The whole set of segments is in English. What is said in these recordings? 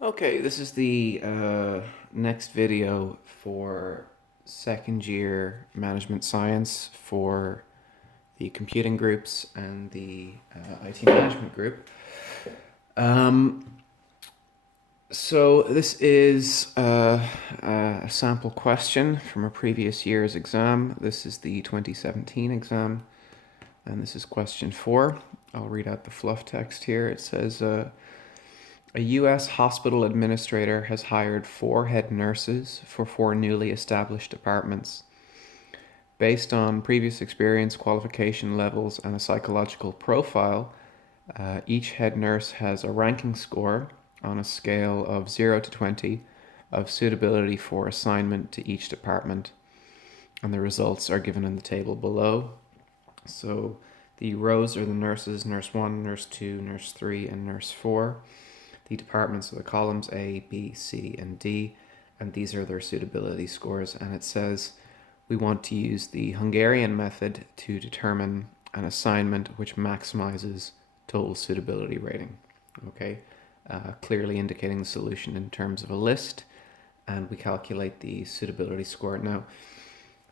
Okay, this is the next video for second year management science for the computing groups and the IT management group. Um, so this is a sample question from a previous year's exam. This is the 2017 exam, and this is question 4. I'll read out the fluff text here. It says, a U.S. hospital administrator has hired 4 head nurses for 4 newly established departments. Based on previous experience, qualification levels, and a psychological profile, each head nurse has a ranking score on a scale of 0 to 20 of suitability for assignment to each department, and the results are given in the table below. So the rows are the nurses, nurse 1, nurse 2, nurse 3, and nurse 4. The departments are the columns A, B, C, and D, and these are their suitability scores. And it says we want to use the Hungarian method to determine an assignment which maximizes total suitability rating. Okay, clearly indicating the solution in terms of a list, and we calculate the suitability score. Now,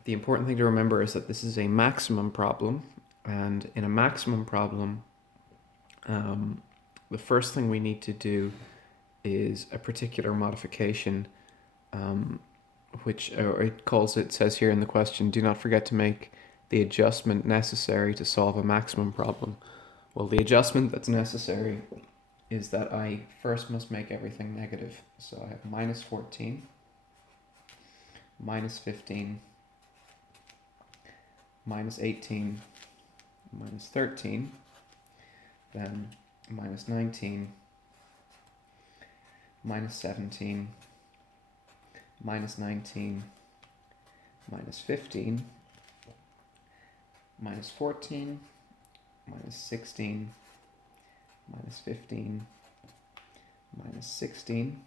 the important thing to remember is that this is a maximum problem, and in a maximum problem, the first thing we need to do is a particular modification, which it says here in the question, do not forget to make the adjustment necessary to solve a maximum problem. Well, the adjustment that's necessary is that I first must make everything negative. So I have minus 14, minus 15, minus 18, minus 13, then minus 19, minus 17, minus 19, minus 15, minus 14, minus 16, minus 15, minus 16,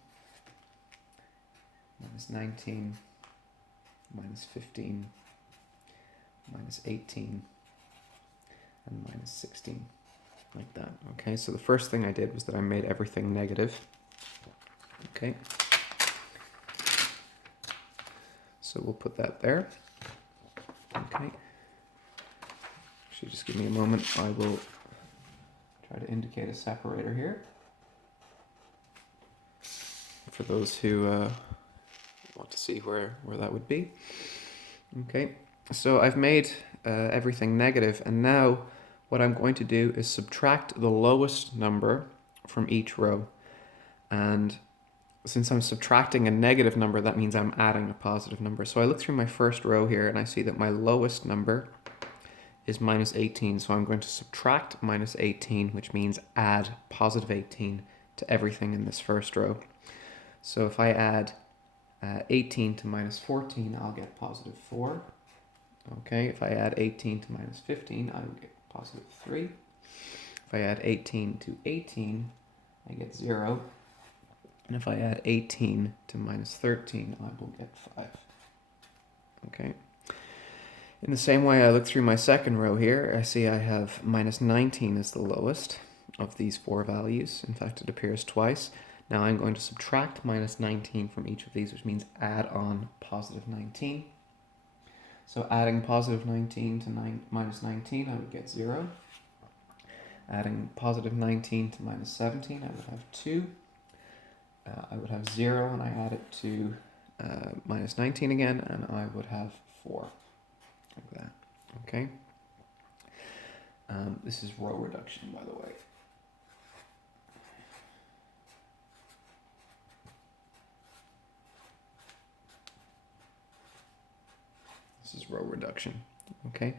minus 19, minus 15, minus 18, and minus 16. Like that. Okay, so the first thing I did was that I made everything negative. Okay, so we'll put that there. Okay, actually just give me a moment. I will try to indicate a separator here for those who want to see where that would be. Okay, so I've made everything negative, and now what I'm going to do is subtract the lowest number from each row. And since I'm subtracting a negative number, that means I'm adding a positive number. So I look through my first row here and I see that my lowest number is minus 18. So I'm going to subtract minus 18, which means add positive 18 to everything in this first row. So if I add 18 to minus 14, I'll get positive 4. Okay, if I add 18 to minus 15, I will get positive 3. If I add 18 to 18, I get 0. And if I add 18 to minus 13, I will get 5. Okay. In the same way, I look through my second row here. I see I have minus 19 as the lowest of these 4 values. In fact, it appears twice. Now I'm going to subtract minus 19 from each of these, which means add on positive 19. So adding positive 19 to minus 19, I would get 0. Adding positive 19 to minus 17, I would have 2. I would have 0, and I add it to minus 19 again, and I would have 4. Like that. Okay? This is row reduction, by the way. This is row reduction. Okay?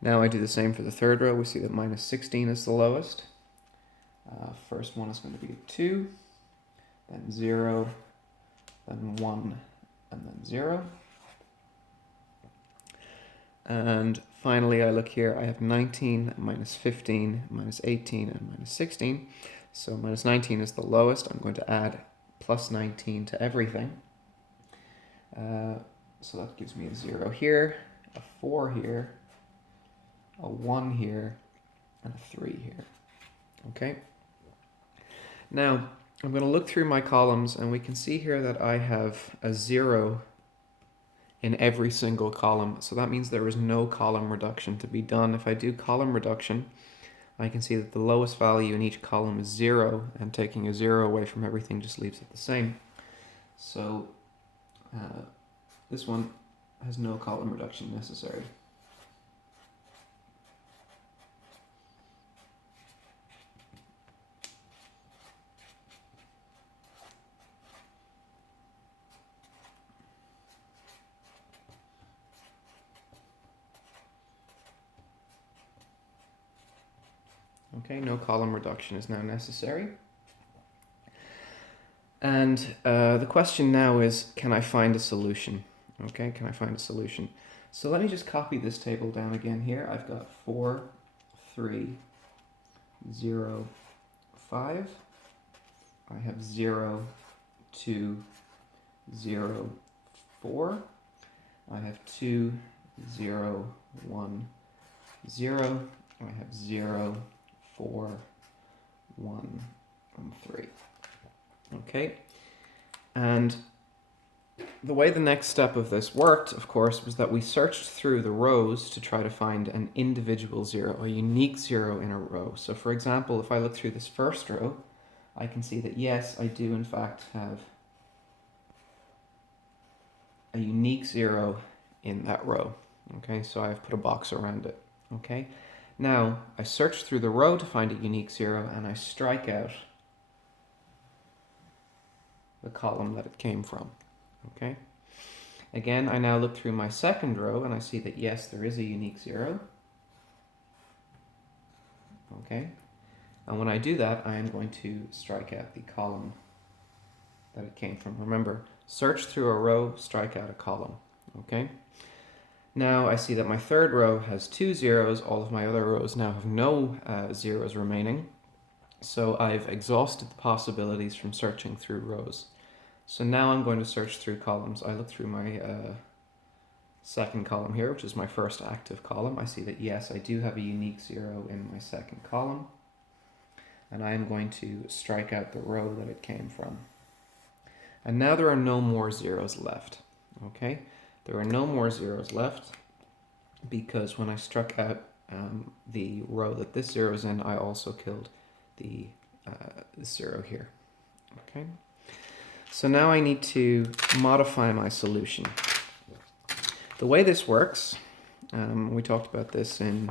Now I do the same for the third row. We see that minus 16 is the lowest. First one is going to be 2, then 0, then 1, and then 0. And finally, I look here, I have 19, minus 15, minus 18, and minus 16. So minus 19 is the lowest. I'm going to add plus 19 to everything. So that gives me a 0 here, a 4 here, a 1 here, and a 3 here. Okay? Now, I'm going to look through my columns, and we can see here that I have a 0 in every single column. So that means there is no column reduction to be done. If I do column reduction, I can see that the lowest value in each column is 0, and taking a 0 away from everything just leaves it the same. So this one has no column reduction necessary. Okay, no column reduction is now necessary. And the question now is, can I find a solution? Okay, can I find a solution? So let me just copy this table down again here. I've got 4, 3, 0, 5. I have 0, 2, 0, 4. I have 2, 0, 1, 0. I have 0, 4, 1, and 3. Okay, and the way the next step of this worked, of course, was that we searched through the rows to try to find an individual 0, a unique 0 in a row. So for example, if I look through this first row, I can see that yes, I do in fact have a unique 0 in that row. Okay, so I've put a box around it. Okay, now I search through the row to find a unique 0, and I strike out the column that it came from. Okay, again, I now look through my second row and I see that yes, there is a unique 0. Okay, and when I do that, I am going to strike out the column that it came from. Remember, search through a row, strike out a column. Okay, now I see that my third row has 2 zeros. All of my other rows now have no zeros remaining. So I've exhausted the possibilities from searching through rows. So now I'm going to search through columns. I look through my second column here, which is my first active column. I see that yes, I do have a unique 0 in my second column. And I am going to strike out the row that it came from. And now there are no more zeros left. Okay, there are no more zeros left because when I struck out the row that this 0 is in, I also killed the 0 here. Okay, so now I need to modify my solution. The way this works, we talked about this in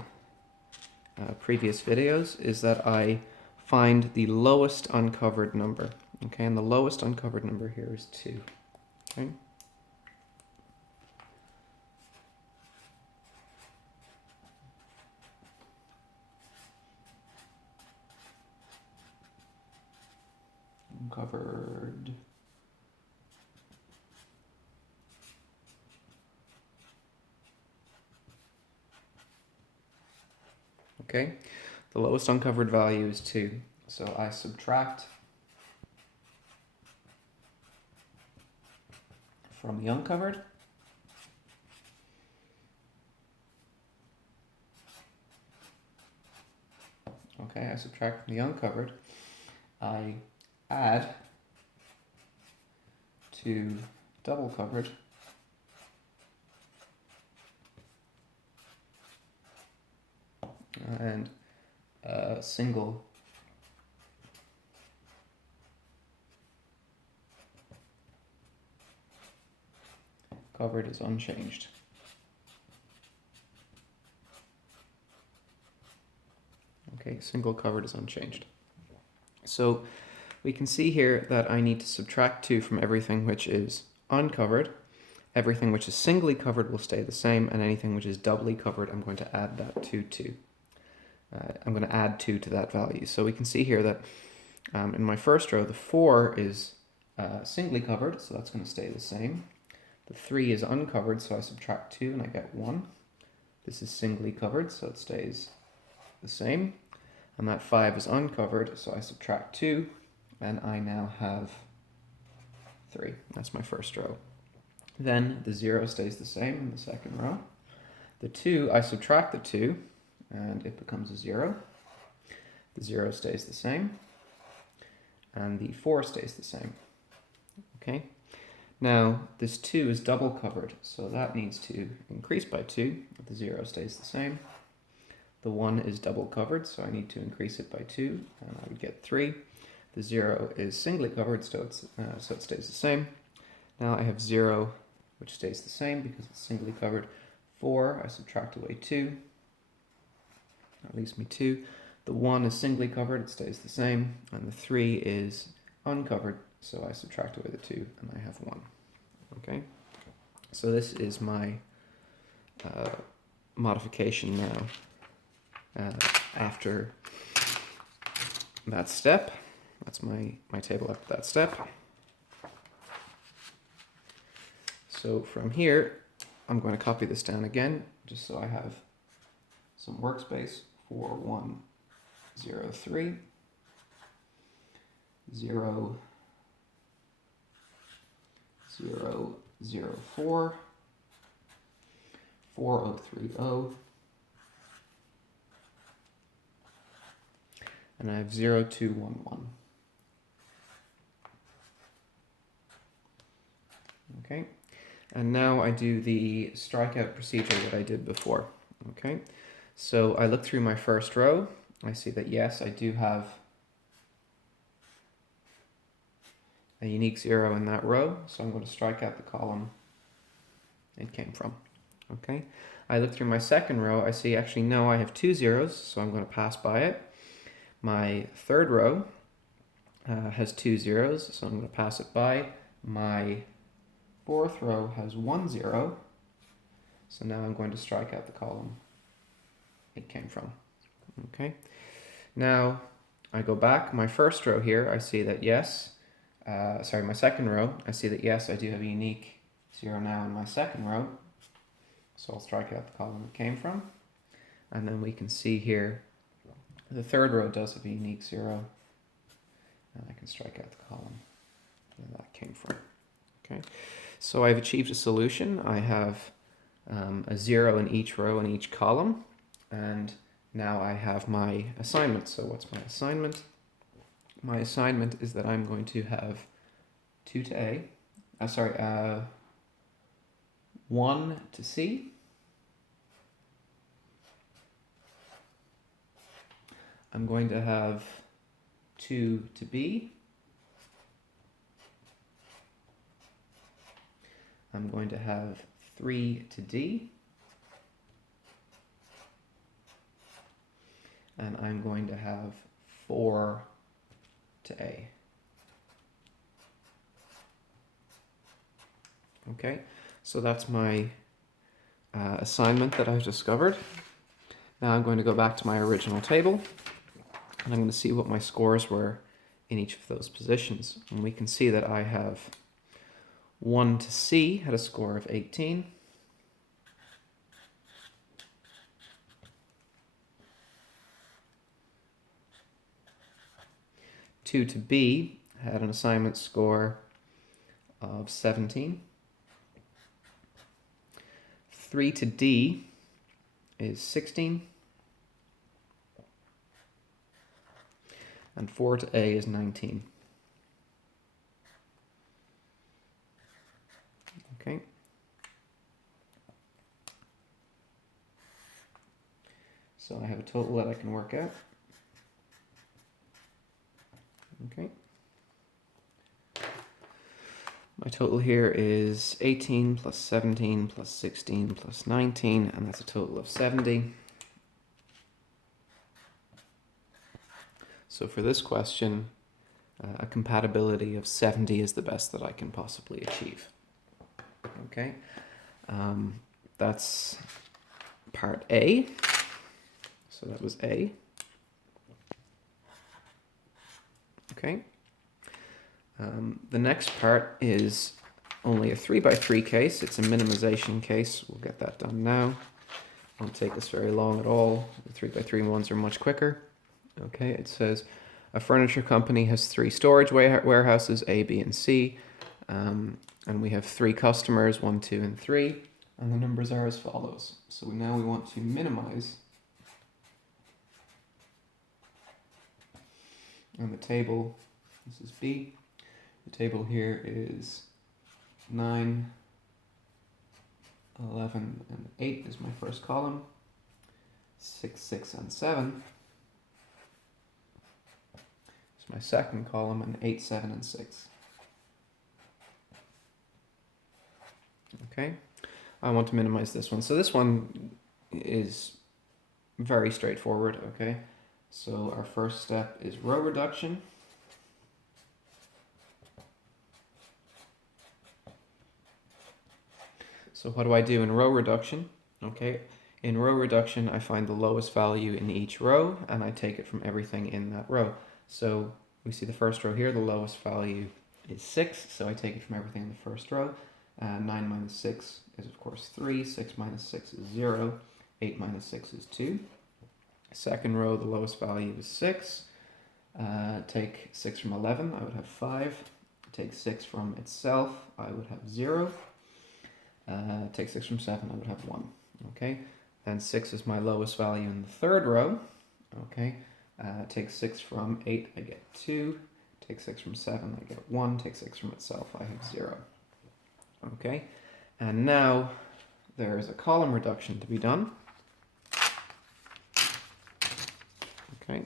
previous videos, is that I find the lowest uncovered number. Okay, and the lowest uncovered number here is 2. Okay. Uncovered. Okay, the lowest uncovered value is 2. So I subtract from the uncovered. Okay, I subtract from the uncovered. I add to double covered. And single covered is unchanged. Okay, single covered is unchanged. So we can see here that I need to subtract 2 from everything which is uncovered. Everything which is singly covered will stay the same, and anything which is doubly covered, I'm going to add that 2 to. I'm going to add 2 to that value. So we can see here that in my first row, the 4 is singly covered, so that's going to stay the same. The 3 is uncovered, so I subtract 2 and I get 1. This is singly covered, so it stays the same. And that 5 is uncovered, so I subtract 2 and I now have 3. That's my first row. Then the 0 stays the same in the second row. The 2, I subtract the 2 and it becomes a 0. The 0 stays the same. and the 4 stays the same. Okay. Now this 2 is double covered, so that needs to increase by 2. The 0 stays the same. The 1 is double covered, so I need to increase it by 2, and I would get 3. The 0 is singly covered, so it stays the same. Now I have 0, which stays the same because it's singly covered. 4, I subtract away 2. That leaves me 2. The 1 is singly covered, it stays the same. And the 3 is uncovered, so I subtract away the 2, and I have 1. Okay? So this is my modification now after that step. That's my table after that step. So from here, I'm going to copy this down again, just so I have some workspace. 4, 1, 0, 3, 0, 0, 0, 4, 4, 0, 3, 0, and I have 0, 2, 1, 1. Okay, and now I do the strikeout procedure that I did before. Okay, so I look through my first row. I see that yes, I do have a unique 0 in that row, so I'm going to strike out the column it came from. Okay, I look through my second row. I see actually no, I have 2 zeros, so I'm going to pass by it. My third row has 2 zeros, so I'm going to pass it by. My fourth row has 1 0, so now I'm going to strike out the column it came from. Okay, now I go back. My first row here, I see that yes, my second row, I see that yes, I do have a unique 0 now in my second row, so I'll strike out the column it came from. And then we can see here the third row does have a unique 0, and I can strike out the column where that came from. Okay, so I've achieved a solution. I have a 0 in each row in each column, and now I have my assignment. So what's my assignment? My assignment is that I'm going to have 2 to A, 1 to C, I'm going to have 2 to B, I'm going to have 3 to D, and I'm going to have 4 to A. Okay, so that's my assignment that I've discovered. Now I'm going to go back to my original table, and I'm going to see what my scores were in each of those positions. And we can see that I have 1 to C had a score of 18. 2 to B had an assignment score of 17. 3 to D is 16. And 4 to A is 19. Okay. So I have a total that I can work out. Okay. My total here is 18 plus 17 plus 16 plus 19, and that's a total of 70. So for this question, a compatibility of 70 is the best that I can possibly achieve. Okay, that's part A. So that was A. Okay. The next part is only a 3x3 case. It's a minimization case. We'll get that done now. Won't take us very long at all. The 3x3 ones are much quicker. Okay, it says a furniture company has 3 storage warehouses, A, B, and C. And we have 3 customers, 1, 2, and 3. And the numbers are as follows. So now we want to minimize on the table This is B. The table here is 9, 11, and 8 is my first column. 6, 6, and 7 is my second column, and 8, 7, and 6. Okay, I want to minimize this one. So this one is very straightforward, okay? So our first step is row reduction. So what do I do in row reduction? Okay, in row reduction, I find the lowest value in each row, and I take it from everything in that row. So we see the first row here, the lowest value is 6, so I take it from everything in the first row. 9 minus 6 is, of course, 3. 6 minus 6 is 0. 8 minus 6 is 2. Second row, the lowest value is 6. Take 6 from 11, I would have 5. Take 6 from itself, I would have 0. Take 6 from 7, I would have 1. Okay, and 6 is my lowest value in the third row. Okay, take 6 from 8, I get 2. Take 6 from 7, I get 1. Take 6 from itself, I have 0. Okay, and now there is a column reduction to be done. Okay.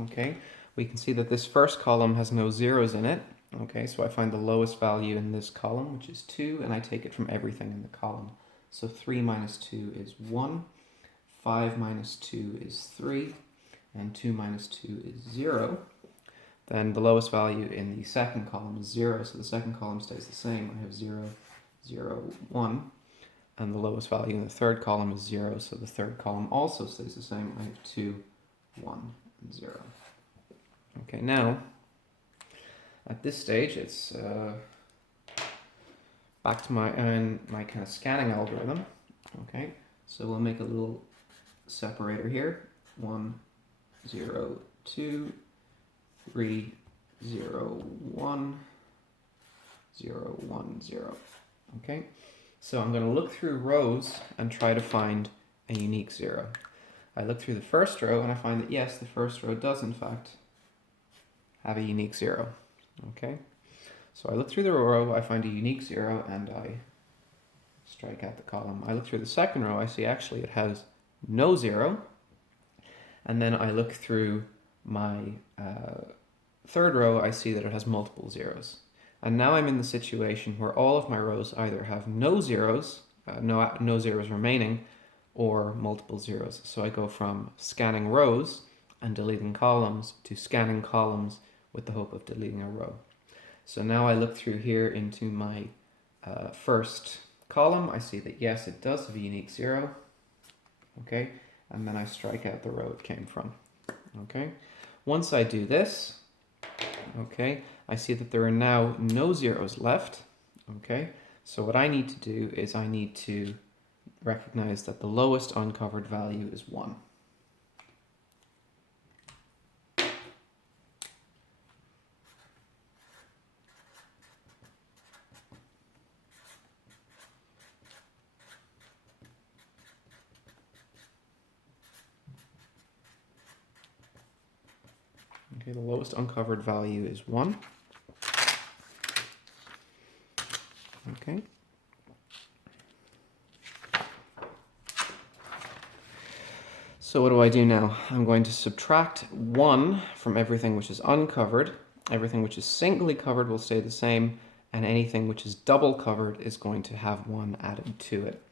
Okay, we can see that this first column has no zeros in it. Okay, so I find the lowest value in this column, which is 2, and I take it from everything in the column. So 3 minus 2 is 1, 5 minus 2 is 3, and 2 minus 2 is 0. Then the lowest value in the second column is 0, so the second column stays the same. I have 0, 0, 1. And the lowest value in the third column is 0, so the third column also stays the same. I have 2, 1, and 0. Okay, now, at this stage, it's back to my kind of scanning algorithm. Okay, so we'll make a little separator here. 1, 0, 2, 3, 0, 1, 0, 1, 0. Okay, so I'm going to look through rows and try to find a unique 0. I look through the first row and I find that yes, the first row does in fact have a unique 0. Okay, so I look through the row, I find a unique 0, and I strike out the column. I look through the second row, I see actually it has no 0. And then I look through my third row, I see that it has multiple zeros. And now I'm in the situation where all of my rows either have no zeros, no zeros remaining, or multiple zeros. So I go from scanning rows and deleting columns to scanning columns with the hope of deleting a row. So now I look through here into my first column. I see that yes, it does have a unique 0. Okay, and then I strike out the row it came from. Okay, once I do this, okay, I see that there are now no zeros left. Okay, so what I need to do is I need to recognize that the lowest uncovered value is 1. Okay, the lowest uncovered value is 1. Okay. So what do I do now? I'm going to subtract 1 from everything which is uncovered. Everything which is singly covered will stay the same, and anything which is double covered is going to have 1 added to it.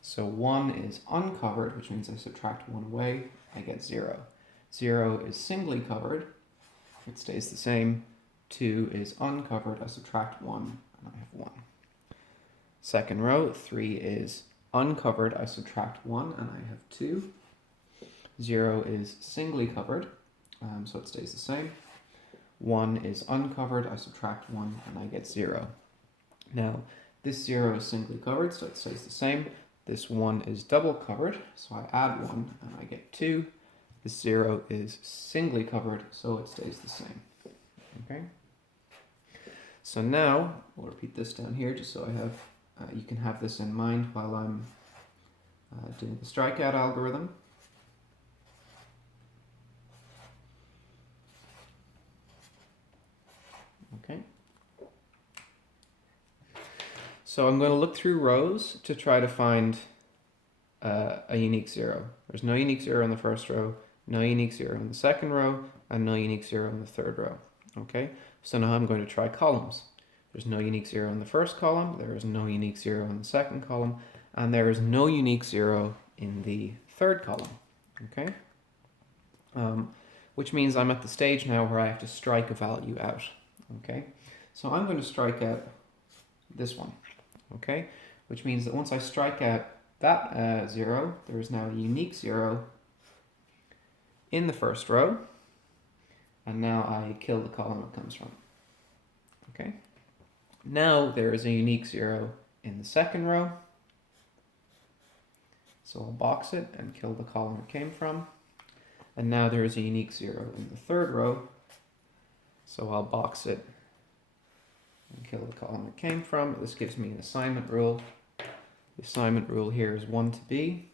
So 1 is uncovered, which means I subtract 1 away, I get 0. 0 is singly covered, it stays the same. 2 is uncovered, I subtract 1, and I have 1. Second row, 3 is uncovered, I subtract 1, and I have 2. 0 is singly covered, so it stays the same. 1 is uncovered, I subtract 1, and I get 0. Now, this 0 is singly covered, so it stays the same. This 1 is double covered, so I add 1, and I get 2. This 0 is singly covered, so it stays the same. Okay. So now we'll repeat this down here, just so I have you can have this in mind while I'm doing the strikeout algorithm. Okay. So I'm going to look through rows to try to find a unique 0. There's no unique 0 in the first row, no unique 0 in the second row, and no unique 0 in the third row. Okay, so now I'm going to try columns. There's no unique 0 in the first column, there is no unique 0 in the second column, and there is no unique 0 in the third column. Okay, which means I'm at the stage now where I have to strike a value out. Okay, so I'm going to strike out this one. Okay, which means that once I strike out that 0, there is now a unique 0 in the first row, and now I kill the column it comes from. Okay, now there is a unique 0 in the second row, so I'll box it and kill the column it came from, and now there is a unique 0 in the third row, so I'll box it and kill the column it came from. This gives me an assignment rule. The assignment rule here is 1 to B.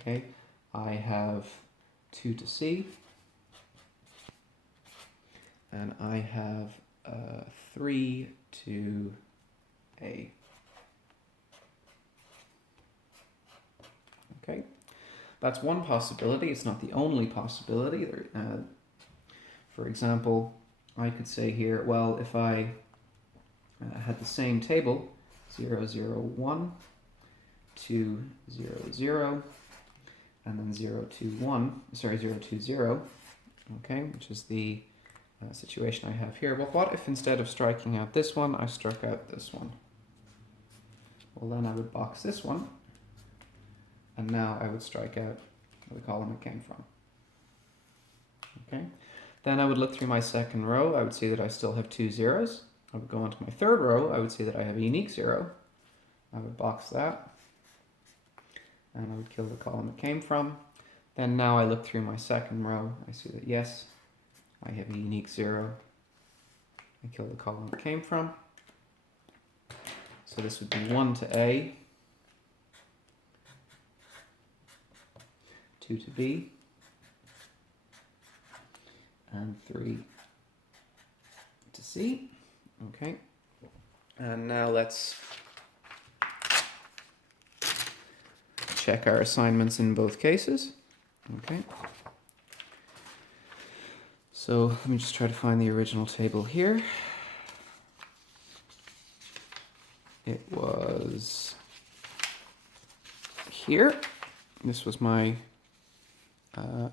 Okay, I have 2 to C, and I have 3 to A. Okay, that's one possibility. It's not the only possibility. For example, I could say here, well, if I had the same table, 0, 0, 1, 2, 0, 0, and then 0, 2, 1, sorry, 0, 2, 0, okay, which is the situation I have here. Well, what if instead of striking out this one, I struck out this one? Well, then I would box this one, and now I would strike out the column it came from. Okay, then I would look through my second row. I would see that I still have 2 zeros. I would go on to my third row. I would see that I have a unique 0. I would box that, and I would kill the column it came from. Then now I look through my second row. I see that, yes, I have a unique 0. I kill the column it came from. So this would be 1 to A, 2 to B, and 3 to C. Okay, and now let's check our assignments in both cases. Okay, so let me just try to find the original table here. It was here. This was my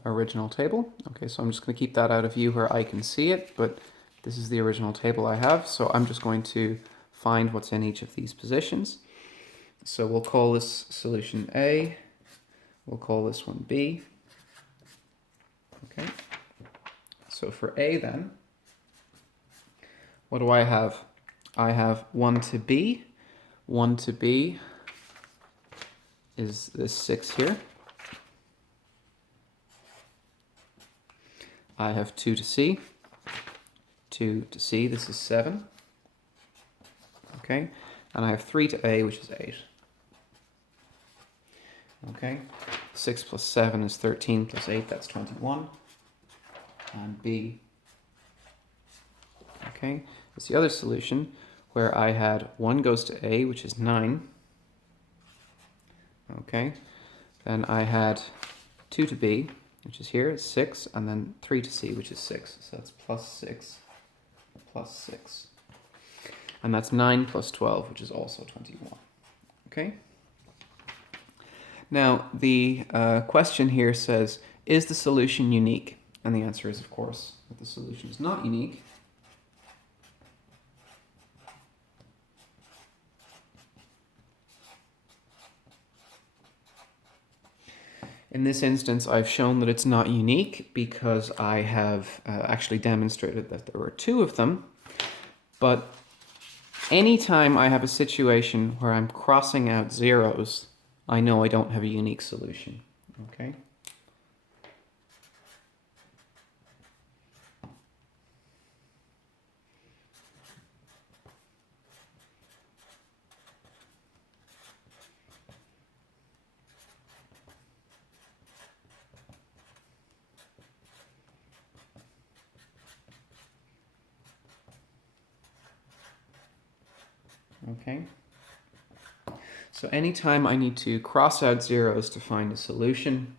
original table. Okay, so I'm just going to keep that out of view where I can see it, but this is the original table I have, so I'm just going to find what's in each of these positions. So we'll call this solution A, we'll call this one B. Okay, so for A then, what do I have? I have 1 to B. 1 to B is this 6 here. I have 2 to C. 2 to C, this is 7. Okay, and I have 3 to A, which is 8. Okay, 6 plus 7 is 13 plus 8, that's 21. And B. Okay, it's the other solution where I had 1 goes to A, which is 9. Okay, then I had 2 to B, which is here, 6, and then 3 to C, which is 6. So that's plus 6, plus 6. And that's 9 plus 12, which is also 21. Okay? Now, the question here says, is the solution unique? And the answer is, of course, that the solution is not unique. In this instance, I've shown that it's not unique because I have actually demonstrated that there were 2 of them. But anytime I have a situation where I'm crossing out zeros, I know I don't have a unique solution. Okay. Okay. So anytime I need to cross out zeros to find a solution,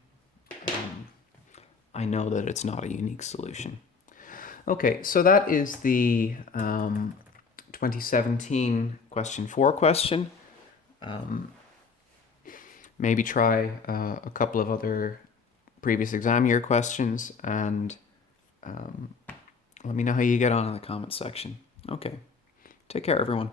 I know that it's not a unique solution. Okay, so that is the 2017 question 4 question. Maybe try a couple of other previous exam year questions, and let me know how you get on in the comments section. Okay, take care everyone.